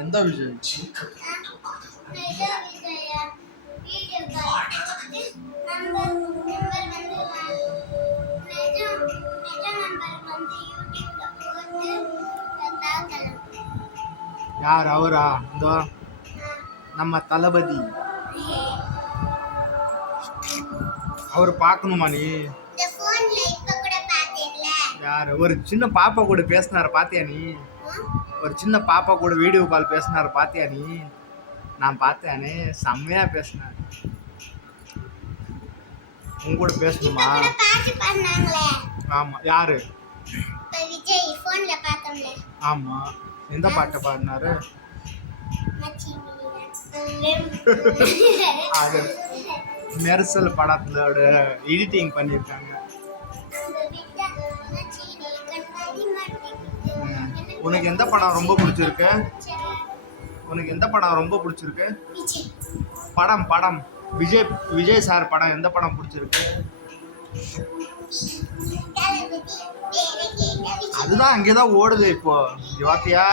எந்த விஜய்? யார் அவரா? இந்த நம்ம தளபதி அவர் பார்க்கணுமா நீ? யார்? ஒரு சின்ன பாப்பா கூட பேசினார பாத்தியா நீ? ஒரு சின்ன பாப்பா கூட வீடியோ கால் பேசினார பாத்தியா நீ? நான் பார்த்தேனே, செம்மையா பேசினார். உங்க கூட பேசணுமா? ஆமா. யாரு? விஜய் போன்ல பார்த்தோம்ல. ஆமா. எந்த பாட்டை பாடினாரு? அது மெர்சல் படத்தோட எடிட்டிங் பண்ணியிருக்காங்க. உனக்கு எந்த படம் ரொம்ப பிடிச்சிருக்கு? உனக்கு எந்த படம் ரொம்ப பிடிச்சிருக்கு? படம் விஜய் சார் படம் எந்த படம் பிடிச்சிருக்கு? அதுதான் அங்கேதான் ஓடுது இப்போ. பாத்தியா?